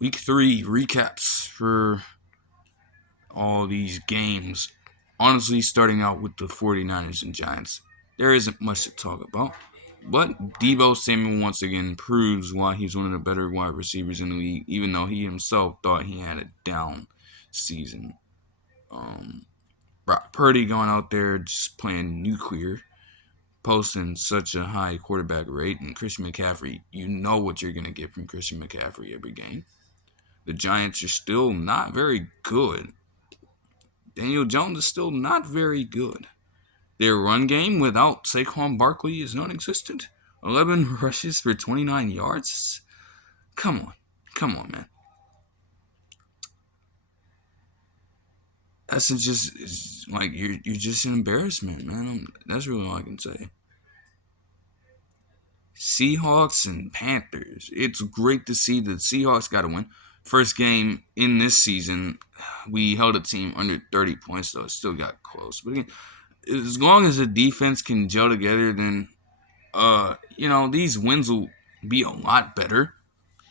Week 3 recaps for all these games. Honestly, starting out with the 49ers and Giants, there isn't much to talk about. But DEEBO Samuel once again proves why he's one of the better wide receivers in the league, even though he himself thought he had a down season. Brock Purdy going out there just playing nuclear, posting such a high quarterback rate, and Christian McCaffrey, you know what you're going to get from Christian McCaffrey every game. The Giants are still not very good. Daniel Jones is still not very good. Their run game without Saquon Barkley is non-existent. 11 rushes for 29 yards. Come on, man. That's just like you're just an embarrassment, man. That's really all I can say. Seahawks and Panthers. It's great to see the Seahawks got to win. First game in this season, we held a team under 30 points, though it still got close. But again, as long as the defense can gel together, then these wins will be a lot better.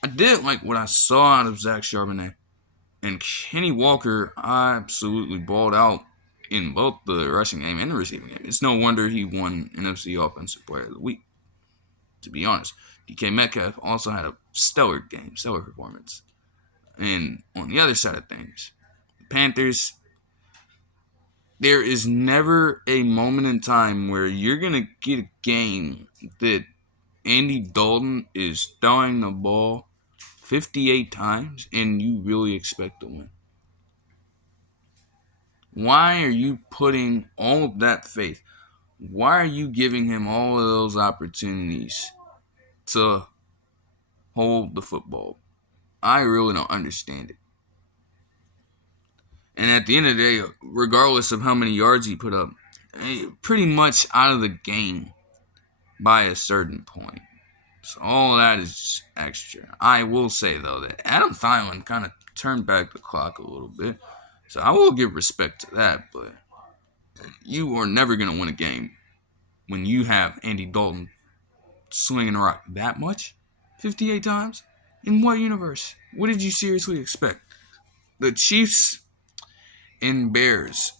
I did like what I saw out of Zach Charbonnet. And Kenny Walker absolutely balled out in both the rushing game and the receiving game. It's no wonder he won NFC Offensive Player of the Week, to be honest. DK Metcalf also had a stellar game, stellar performance. And on the other side of things, the Panthers, there is never a moment in time where you're going to get a game that Andy Dalton is throwing the ball 58 times and you really expect to win. Why are you putting all of that faith? Why are you giving him all of those opportunities to hold the football? I really don't understand it. And at the end of the day, regardless of how many yards he put up, pretty much out of the game by a certain point. So all of that is just extra. I will say, though, that Adam Thielen kind of turned back the clock a little bit. So I will give respect to that, but you are never going to win a game when you have Andy Dalton slinging the rock that much? 58 times? In what universe? What did you seriously expect? The Chiefs and Bears.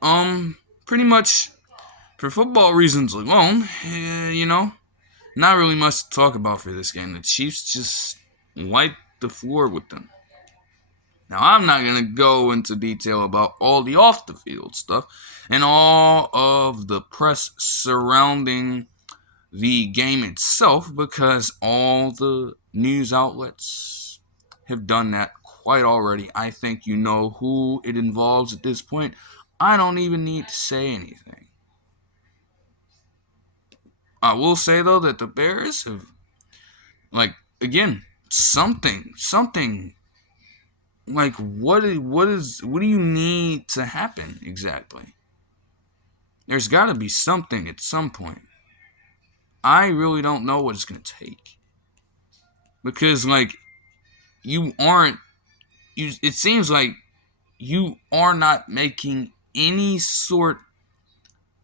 Pretty much for football reasons alone, not really much to talk about for this game. The Chiefs just wiped the floor with them. Now, I'm not going to go into detail about all the off-the-field stuff and all of the press surrounding the game itself because all the news outlets have done that quite already. I think you know who it involves at this point. I don't even need to say anything. I will say, though, that the Bears have, again, something like what do you need to happen exactly? There's got to be something at some point. I really don't know what it's going to take. Because it seems like you are not making any sort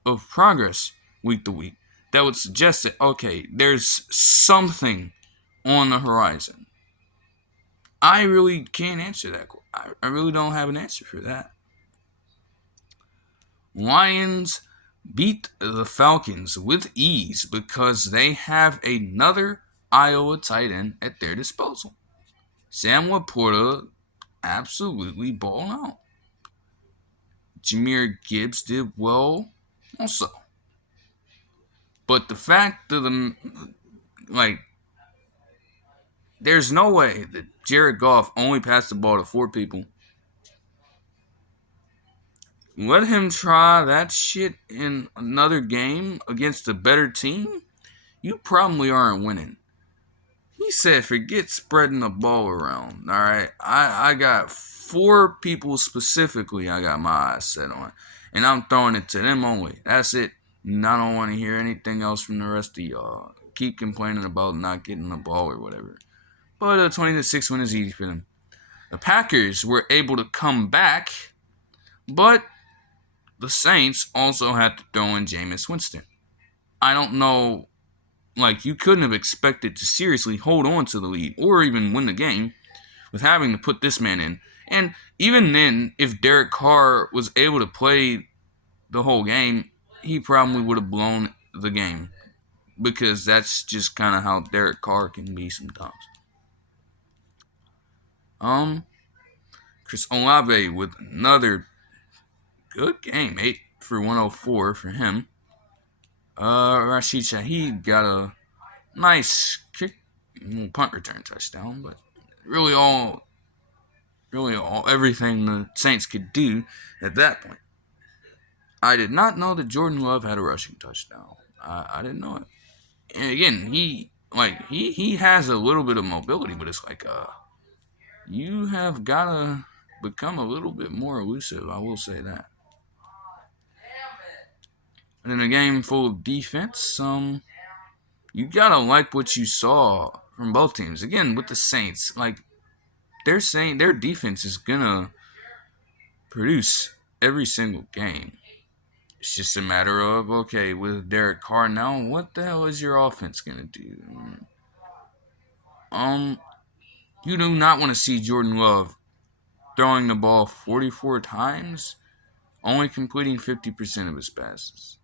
of progress week to week that would suggest that, okay, there's something on the horizon. I really can't answer that. I really don't have an answer for that. Lions beat the Falcons with ease because they have another Iowa tight end at their disposal. Sam LaPorta absolutely balled out. Jahmyr Gibbs did well also. But the fact of there's no way that Jared Goff only passed the ball to 4 people. Let him try that shit in another game against a better team. You probably aren't winning. He said, forget spreading the ball around. All right, I got 4 people specifically I got my eyes set on. And I'm throwing it to them only. That's it. And I don't want to hear anything else from the rest of y'all. Keep complaining about not getting the ball or whatever. But a 20-6 win is easy for them. The Packers were able to come back, but the Saints also had to throw in Jameis Winston. I don't know Like, you couldn't have expected to seriously hold on to the lead or even win the game with having to put this man in. And even then, if Derek Carr was able to play the whole game, he probably would have blown the game, because that's just kind of how Derek Carr can be sometimes. Chris Olave with another good game, 8 for 104 for him. Rashid Shaheed got a nice kick, punt return touchdown, but really all everything the Saints could do at that point. I did not know that Jordan Love had a rushing touchdown. I didn't know it. And again, he has a little bit of mobility, but it's like you have gotta become a little bit more elusive. I will say that. And in a game full of defense, you gotta like what you saw from both teams. Again, with the Saints, like, they're saying their defense is gonna produce every single game. It's just a matter of, okay, with Derek Carr now, what the hell is your offense gonna do? You do not want to see Jordan Love throwing the ball 44 times, only completing 50% of his passes.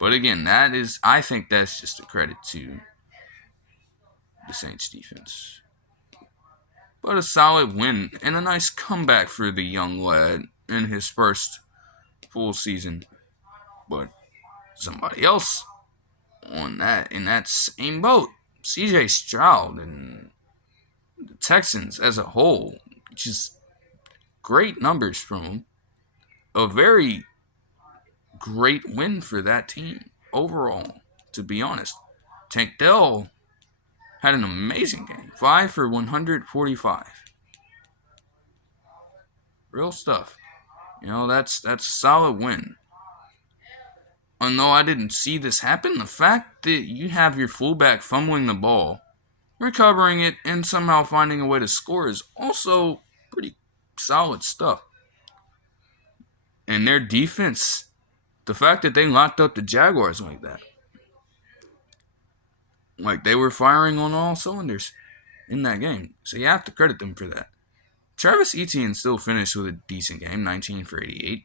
But again, I think that's just a credit to the Saints defense. But a solid win and a nice comeback for the young lad in his first full season. But somebody else in that same boat, CJ Stroud and the Texans as a whole, just great numbers from him. A very great win for that team overall, to be honest. Tank Dell had an amazing game. 5 for 145. Real stuff. That's a solid win. And though I didn't see this happen, the fact that you have your fullback fumbling the ball, recovering it, and somehow finding a way to score is also pretty solid stuff. And their defense, the fact that they locked up the Jaguars like that, like they were firing on all cylinders in that game. So you have to credit them for that. Travis Etienne still finished with a decent game, 19 for 88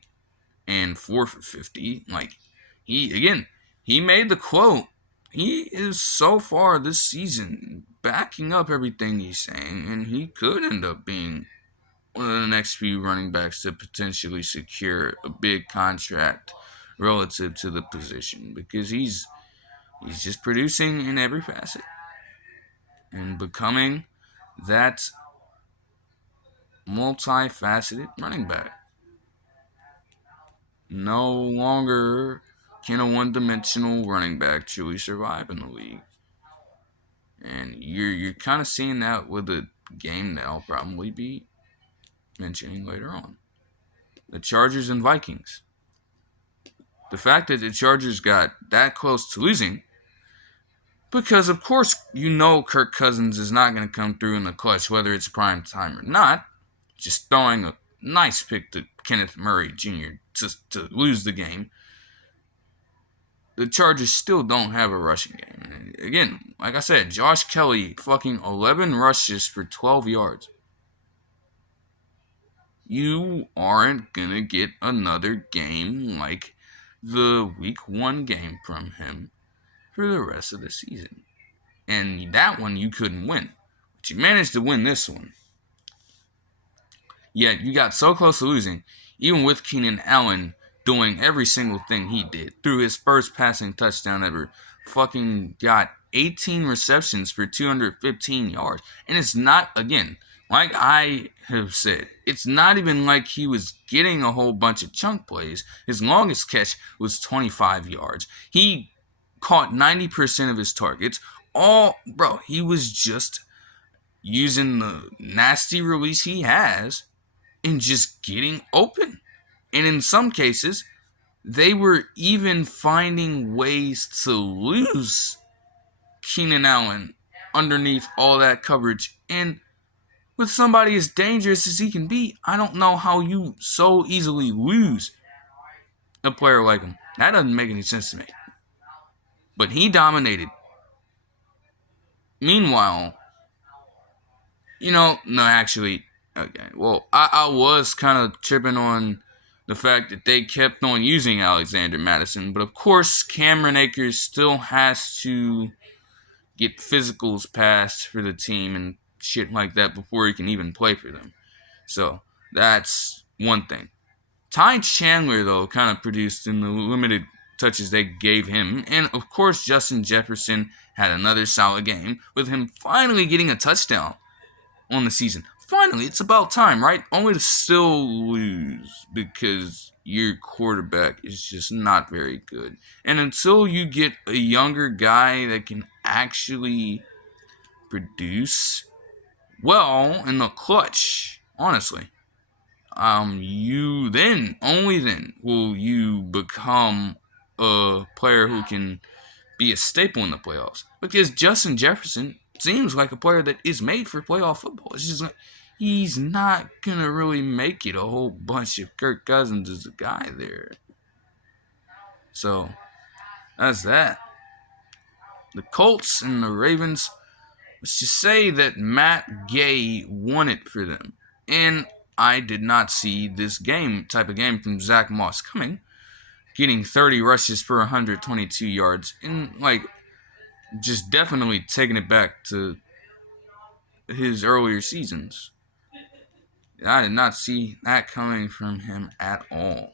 and 4 for 50. Like, he made the quote. He is so far this season backing up everything he's saying, and he could end up being one of the next few running backs to potentially secure a big contract relative to the position, because he's just producing in every facet and becoming that multifaceted running back. No longer can a one-dimensional running back truly survive in the league. And you're kind of seeing that with a game that I'll probably be mentioning later on. The Chargers and Vikings. The fact that the Chargers got that close to losing, because of course Kirk Cousins is not going to come through in the clutch, whether it's prime time or not, just throwing a nice pick to Kenneth Murray Jr. to lose the game. The Chargers still don't have a rushing game. And again, like I said, Josh Kelly, fucking 11 rushes for 12 yards. You aren't going to get another game like the Week 1 game from him for the rest of the season. And that one you couldn't win. But you managed to win this one. Yet you got so close to losing, even with Keenan Allen doing every single thing he did. Through his first passing touchdown ever, fucking got 18 receptions for 215 yards. And it's not, again, like I have said, it's not even like he was getting a whole bunch of chunk plays. His longest catch was 25 yards. He caught 90% of his targets. He was just using the nasty release he has and just getting open. And in some cases, they were even finding ways to lose Keenan Allen underneath all that coverage. And with somebody as dangerous as he can be, I don't know how you so easily lose a player like him. That doesn't make any sense to me. But he dominated Meanwhile, no, actually, okay. Well, I was kind of tripping on the fact that they kept on using Alexander Madison, but of course, Cameron Akers still has to get physicals passed for the team and shit like that before he can even play for them. So that's one thing. Ty Chandler, though, kind of produced in the limited touches they gave him. And, of course, Justin Jefferson had another solid game, with him finally getting a touchdown on the season. Finally, it's about time, right? Only to still lose because your quarterback is just not very good. And until you get a younger guy that can actually produce well in the clutch, honestly, you then, only then, will you become a player who can be a staple in the playoffs. Because Justin Jefferson seems like a player that is made for playoff football. It's just like, he's not going to really make it a whole bunch if Kirk Cousins is the guy there. So, that's that. The Colts and the Ravens, let's just say that Matt Gay won it for them. And I did not see this type of game from Zach Moss coming. Getting 30 rushes for 122 yards. And, just definitely taking it back to his earlier seasons. I did not see that coming from him at all.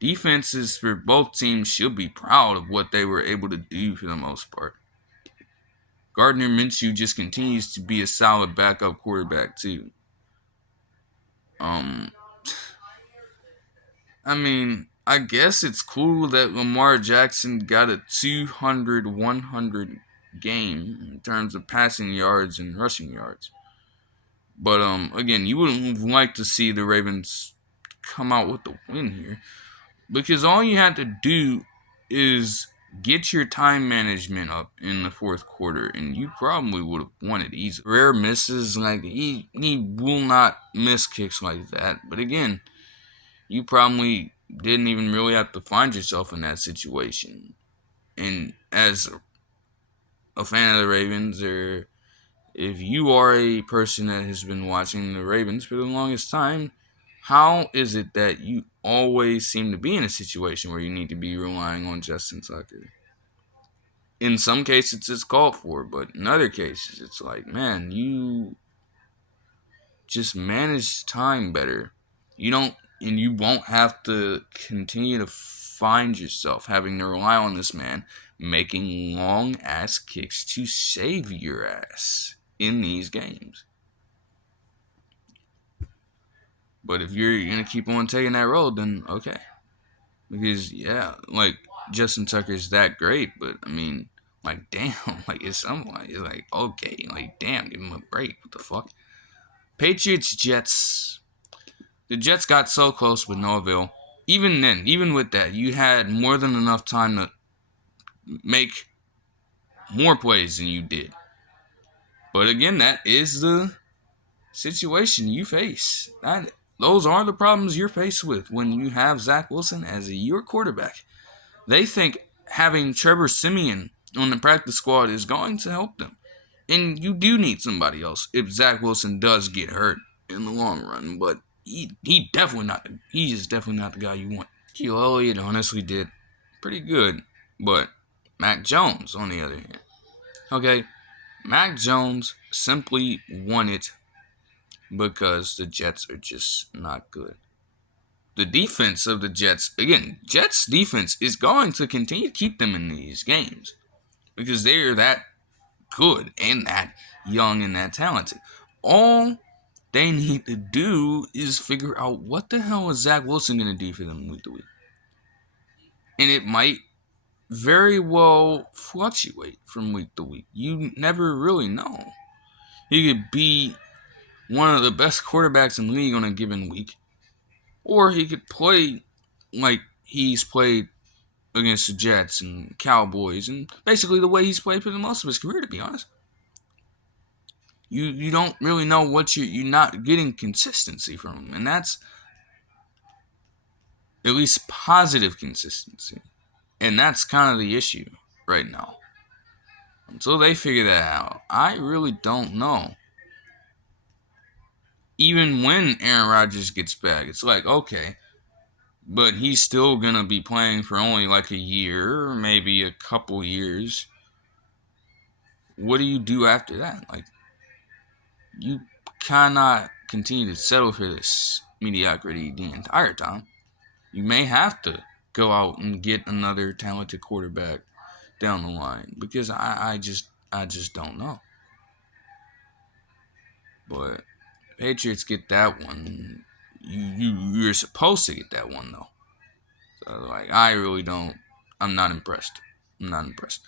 Defenses for both teams should be proud of what they were able to do for the most part. Gardner Minshew just continues to be a solid backup quarterback too. I guess it's cool that Lamar Jackson got a 200-100 game in terms of passing yards and rushing yards. But again, you wouldn't like to see the Ravens come out with the win here, because all you had to do is get your time management up in the fourth quarter, and you probably would have won it easily. Rare misses, he will not miss kicks like that. But again, you probably didn't even really have to find yourself in that situation. And as a fan of the Ravens, or if you are a person that has been watching the Ravens for the longest time, how is it that you always seem to be in a situation where you need to be relying on Justin Tucker? In some cases, it's called for, but in other cases, it's like, man, you just manage time better. You won't have to continue to find yourself having to rely on this man making long ass kicks to save your ass in these games. But if you're gonna keep on taking that road, then okay. Because Justin Tucker's that great, but damn, it's someone. It's like, okay, damn, give him a break. What the fuck? Patriots, Jets. The Jets got so close with no avail. Even then, even with that, you had more than enough time to make more plays than you did. But again, that is the situation you face. Those are the problems you're faced with when you have Zach Wilson as your quarterback. They think having Trevor Siemian on the practice squad is going to help them. And you do need somebody else if Zach Wilson does get hurt in the long run. But he is definitely not the guy you want. Keel Elliott honestly did pretty good. But Mac Jones, on the other hand. Okay, Mac Jones simply won it because the Jets are just not good. The defense of the Jets, again, Jets defense is going to continue to keep them in these games because they are that good and that young and that talented. All they need to do is figure out what the hell is Zach Wilson going to do for them week to week. And it might very well fluctuate from week to week. You never really know. He could be one of the best quarterbacks in the league on a given week, or he could play like he's played against the Jets and Cowboys, and basically the way he's played for the most of his career, to be honest. You don't really know what you're not getting consistency from him, and that's at least positive consistency. And that's kind of the issue right now. Until they figure that out, I really don't know. Even when Aaron Rodgers gets back, it's like, okay, but he's still going to be playing for only like a year or maybe a couple years. What do you do after that? Like, you cannot continue to settle for this mediocrity the entire time. You may have to go out and get another talented quarterback down the line because I just don't know. But Patriots get that one. You're supposed to get that one though. So like I really don't. I'm not impressed. I'm not impressed.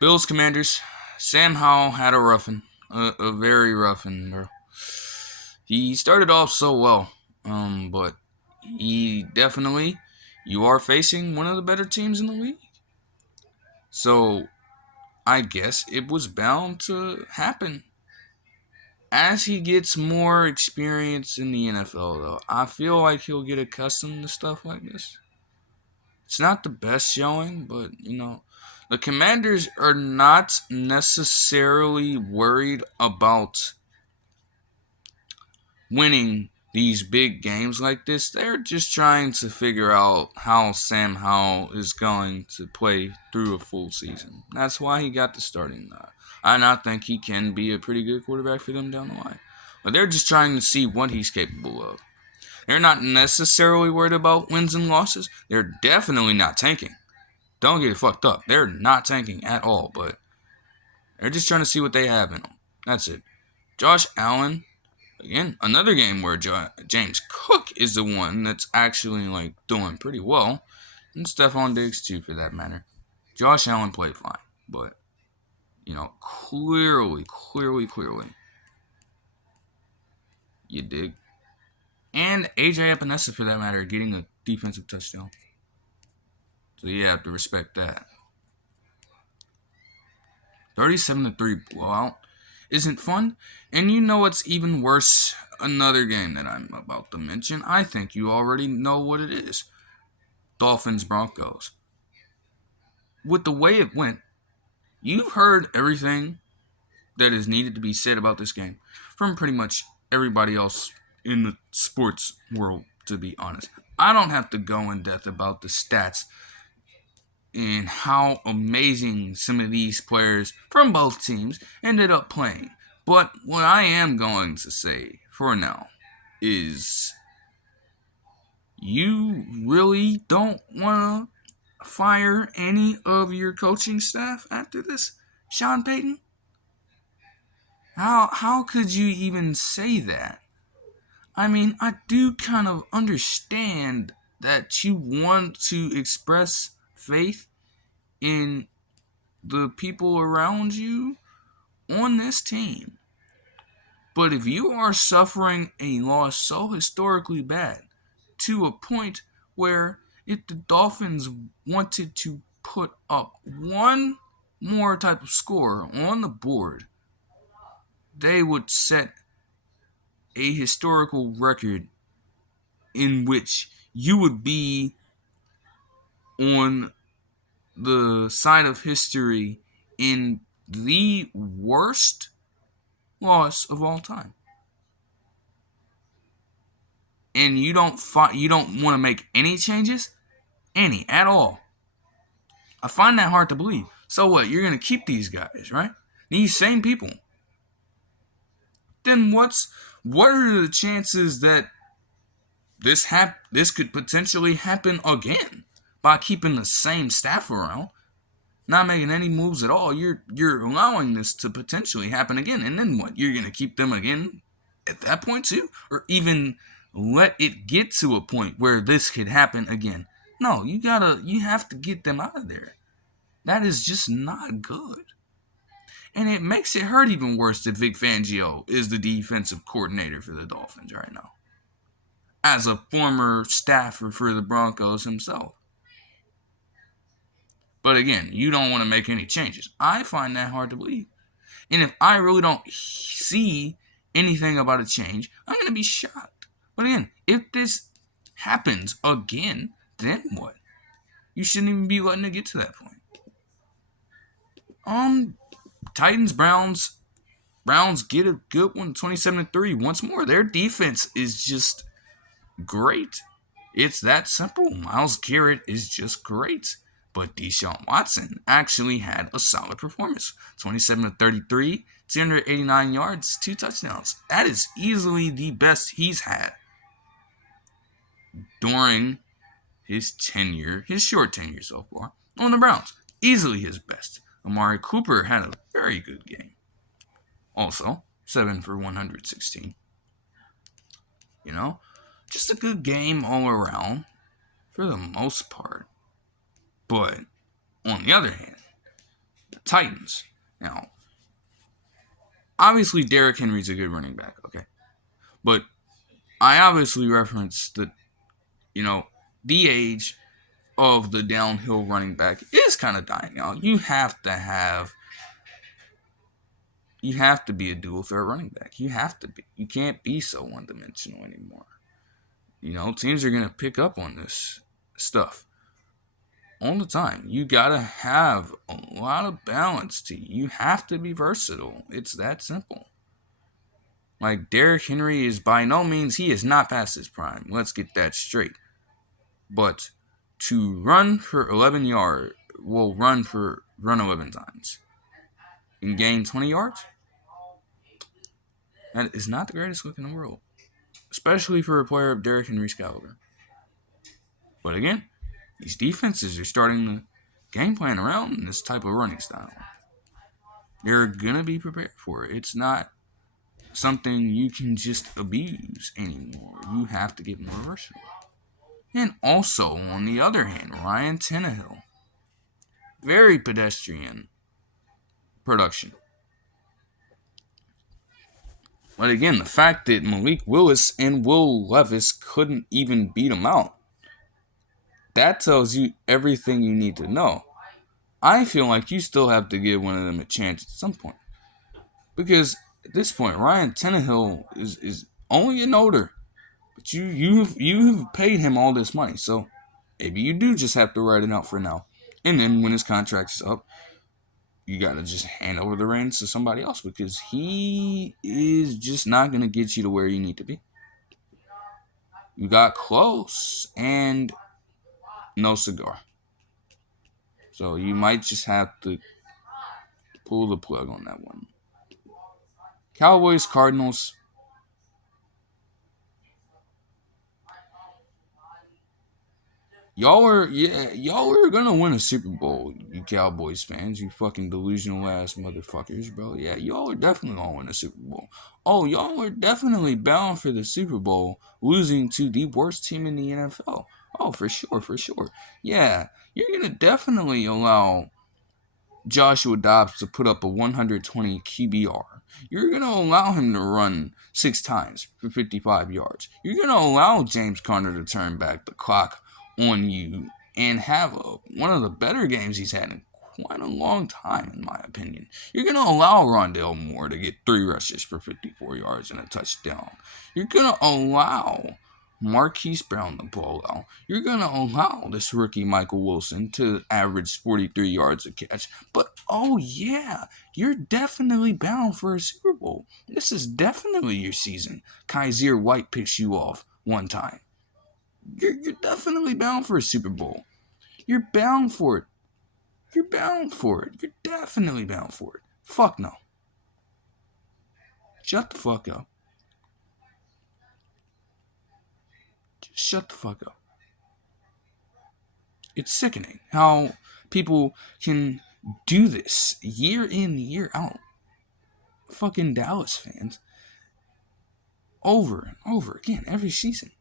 Bills Commanders. Sam Howell had a roughing, a very roughing, bro. He started off so well, but he definitely. You are facing one of the better teams in the league. So I guess it was bound to happen. As he gets more experience in the NFL, though, I feel like he'll get accustomed to stuff like this. It's not the best showing, but, the Commanders are not necessarily worried about winning these big games like this. They're just trying to figure out how Sam Howell is going to play through a full season. That's why he got the starting nod. I think he can be a pretty good quarterback for them down the line. But they're just trying to see what he's capable of. They're not necessarily worried about wins and losses. They're definitely not tanking. Don't get it fucked up. They're not tanking at all, but they're just trying to see what they have in them. That's it. Josh Allen, again, another game where James Cook is the one that's actually like doing pretty well. And Stephon Diggs too, for that matter. Josh Allen played fine, but clearly, you dig. And AJ Epinesa, for that matter, getting a defensive touchdown. So you have to respect that. 37-3 blowout isn't fun. And you know what's even worse? Another game that I'm about to mention. I think you already know what it is. Dolphins Broncos. With the way it went, you've heard everything that is needed to be said about this game from pretty much everybody else in the sports world, to be honest. I don't have to go in depth about the stats and how amazing some of these players from both teams ended up playing. But what I am going to say for now is you really don't want to fire any of your coaching staff after this, Sean Payton? How could you even say that? I mean, I do kind of understand that you want to express faith in the people around you on this team. But if you are suffering a loss so historically bad to a point where if the Dolphins wanted to put up one more type of score on the board, they would set a historical record in which you would be on the side of history in the worst loss of all time. And you don't want to make any changes, any at all. I find that hard to believe. So what? You're gonna keep these guys, right? These same people. Then what are the chances that this could potentially happen again by keeping the same staff around, not making any moves at all? You're allowing this to potentially happen again, and then what? You're gonna keep them again at that point too, or even let it get to a point where this could happen again? No, you have to get them out of there. That is just not good. And it makes it hurt even worse that Vic Fangio is the defensive coordinator for the Dolphins right now, as a former staffer for the Broncos himself. But again, you don't want to make any changes. I find that hard to believe. And if I really don't see anything about a change, I'm going to be shocked. But again, if this happens again, then what? You shouldn't even be letting it get to that point. Titans, Browns get a good one, 27-3. Once more, their defense is just great. It's that simple. Myles Garrett is just great. But Deshaun Watson actually had a solid performance. 27-33, 289 yards, 2 touchdowns. That is easily the best he's had during his short tenure so far on the Browns. Easily his best. Amari Cooper had a very good game. Also, 7 for 116. Just a good game all around for the most part. But, on the other hand, the Titans. Now, obviously Derrick Henry's a good running back, okay? But I obviously referenced that, the age of the downhill running back is kind of dying out. You have to be a dual threat running back. You have to be. You can't be so one-dimensional anymore. Teams are going to pick up on this stuff all the time. You got to have a lot of balance to you. You have to be versatile. It's that simple. Like, Derrick Henry is by no means, he is not past his prime. Let's get that straight. But to run for 11 yards, run 11 times and gain 20 yards, that is not the greatest look in the world. Especially for a player of Derrick Henry's caliber. But again, these defenses are starting to game plan around this type of running style. They're going to be prepared for it. It's not something you can just abuse anymore. You have to get more versatile. And also, on the other hand, Ryan Tannehill. Very pedestrian production. But again, the fact that Malik Willis and Will Levis couldn't even beat him out, that tells you everything you need to know. I feel like you still have to give one of them a chance at some point. Because at this point, Ryan Tannehill is only getting older. But you've paid him all this money. So maybe you do just have to write it out for now. And then when his contract is up, you got to just hand over the reins to somebody else. Because he is just not going to get you to where you need to be. You got close and no cigar. So you might just have to pull the plug on that one. Cowboys, Cardinals. Y'all are gonna win a Super Bowl, you Cowboys fans, you fucking delusional ass motherfuckers, bro. Yeah, y'all are definitely gonna win a Super Bowl. Oh, y'all are definitely bound for the Super Bowl, losing to the worst team in the NFL. Oh, for sure. Yeah, you're gonna definitely allow Joshua Dobbs to put up a 120 QBR. You're going to allow him to run 6 times for 55 yards. You're going to allow James Conner to turn back the clock on you and have one of the better games he's had in quite a long time, in my opinion. You're going to allow Rondale Moore to get 3 rushes for 54 yards and a touchdown. You're going to allow Marquise Brown the ball out. You're going to allow this rookie Michael Wilson to average 43 yards a catch. But, oh yeah, you're definitely bound for a Super Bowl. This is definitely your season. Kaiser White picks you off one time. You're definitely bound for a Super Bowl. You're bound for it. You're definitely bound for it. Fuck no. Shut the fuck up. Shut the fuck up. It's sickening how people can do this year in, year out. Fucking Dallas fans. Over and over again every season.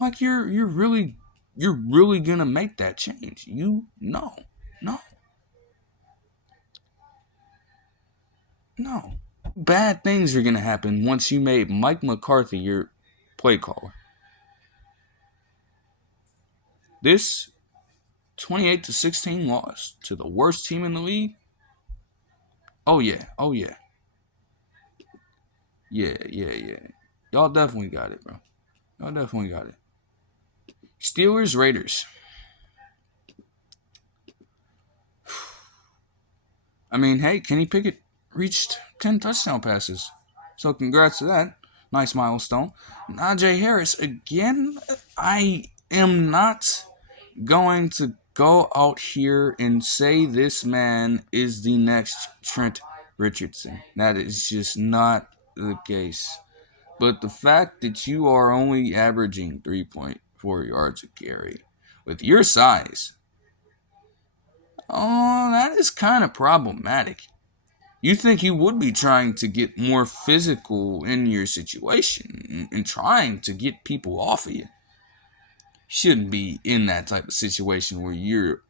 Like you're really gonna make that change. No. Bad things are gonna happen once you made Mike McCarthy your play caller. This 28-16 loss to the worst team in the league. Oh yeah. Yeah. Y'all definitely got it, bro. Y'all definitely got it. Steelers, Raiders. I mean, hey, Kenny Pickett reached 10 touchdown passes. So congrats to that. Nice milestone. Najee Harris, again, I am not going to go out here and say this man is the next Trent Richardson. That is just not the case. But the fact that you are only averaging 3.4 yards a carry with your size, that is kind of problematic. You think you would be trying to get more physical in your situation and trying to get people off of you. Shouldn't be in that type of situation where you're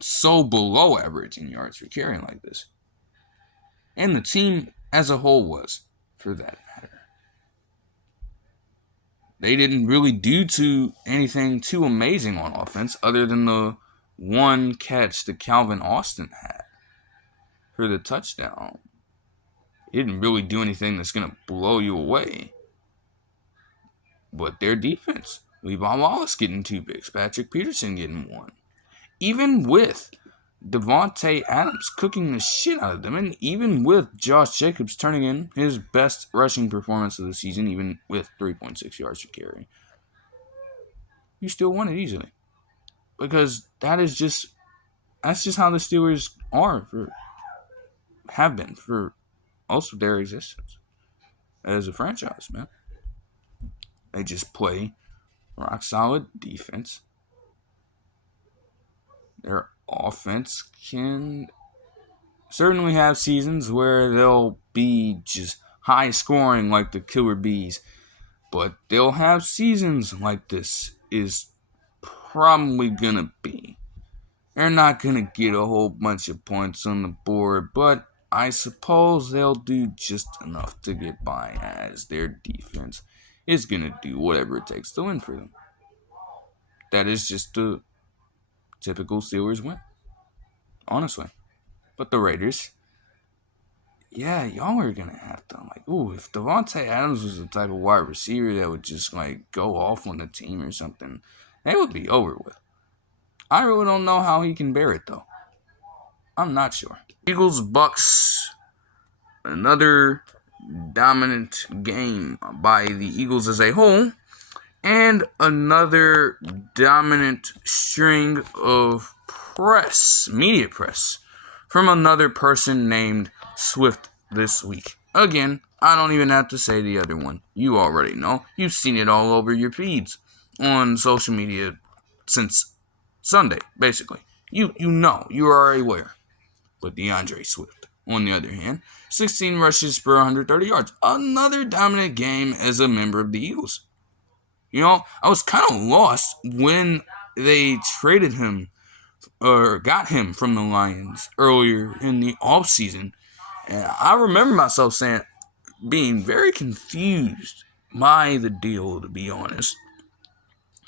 so below average in yards for carrying like this. And the team as a whole was, for that matter. They didn't really do anything too amazing on offense other than the one catch that Calvin Austin had for the touchdown. He didn't really do anything that's going to blow you away. But their defense, Levi Wallace getting 2 picks, Patrick Peterson getting 1. Even with Devontae Adams cooking the shit out of them, and even with Josh Jacobs turning in his best rushing performance of the season, even with 3.6 yards per carry, you still won it easily. Because that's just how the Steelers have been for most of their existence as a franchise, man. They just play rock solid defense. Their offense can certainly have seasons where they'll be just high scoring like the Killer Bees, but they'll have seasons like this is probably gonna be. They're not gonna get a whole bunch of points on the board, but I suppose they'll do just enough to get by as their defense is gonna do whatever it takes to win for them. That is just the typical Steelers win, honestly. But the Raiders, yeah, y'all are gonna have to if Devontae Adams was the type of wide receiver that would just go off on the team or something, they would be over with. I really don't know how he can bear it though. I'm not sure. Eagles Bucs, another dominant game by the Eagles as a whole, and another dominant string of media press, from another person named Swift this week. Again, I don't even have to say the other one. You already know. You've seen it all over your feeds on social media since Sunday, basically. You know. You are aware. But DeAndre Swift, on the other hand, 16 rushes for 130 yards. Another dominant game as a member of the Eagles. I was kind of lost when they traded him or got him from the Lions earlier in the offseason. And I remember myself being very confused by the deal, to be honest.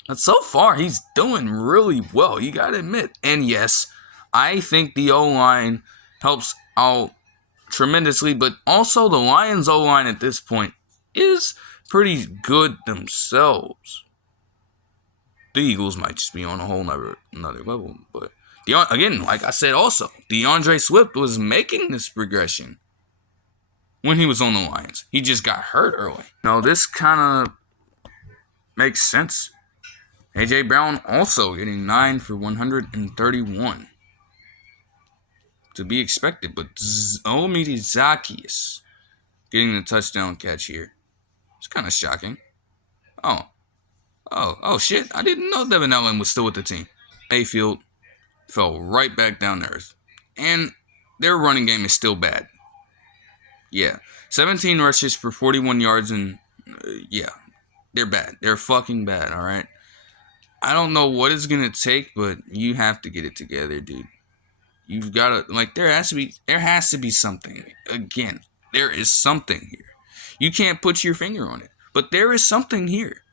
But so far, he's doing really well, you gotta admit. And yes, I think the O-line helps out tremendously, but also the Lions O-line at this point is pretty good themselves. The Eagles might just be on a whole another level, but again, like I said also, DeAndre Swift was making this progression when he was on the Lions. He just got hurt early. This kind of makes sense. A.J. Brown also getting 9 for 131. To be expected, but Olamide Zaccheaus getting the touchdown catch here. It's kind of shocking. Oh, shit. I didn't know Devin Ellen was still with the team. Mayfield fell right back down to earth. And their running game is still bad. Yeah. 17 rushes for 41 yards and, they're bad. They're fucking bad, alright? I don't know what it's going to take, but you have to get it together, dude. You've got to, there has to be something. Again, there is something here. You can't put your finger on it, but there is something here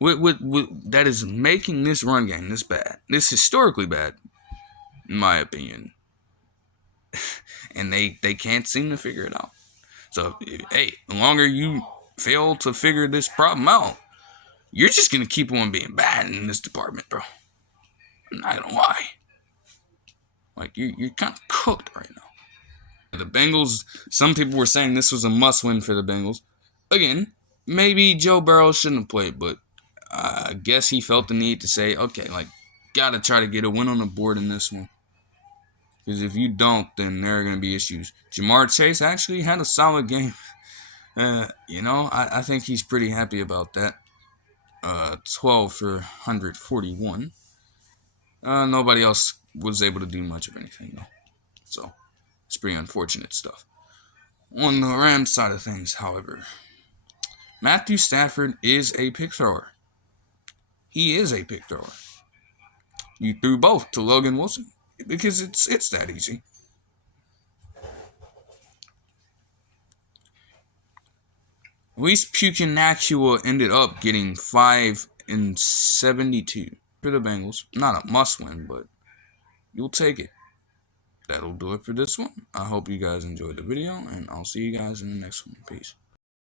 that is making this run game this bad. This historically bad, in my opinion. And they can't seem to figure it out. So, hey, the longer you fail to figure this problem out, you're just going to keep on being bad in this department, bro. I'm not going to lie. You're kind of cooked right now. The Bengals, some people were saying this was a must-win for the Bengals. Again, maybe Joe Burrow shouldn't have played, but I guess he felt the need to say, okay, like, gotta try to get a win on the board in this one. Because if you don't, then there are going to be issues. Jamar Chase actually had a solid game. I think he's pretty happy about that. 12 for 141. Nobody else was able to do much of anything, though. So, it's pretty unfortunate stuff. On the Rams side of things, however, Matthew Stafford is a pick thrower. He is a pick thrower. You threw both to Logan Wilson because it's that easy. At least Pucanacua ended up getting 5 and 72 for the Bengals. Not a must-win, but you'll take it. That'll do it for this one. I hope you guys enjoyed the video, and I'll see you guys in the next one. Peace.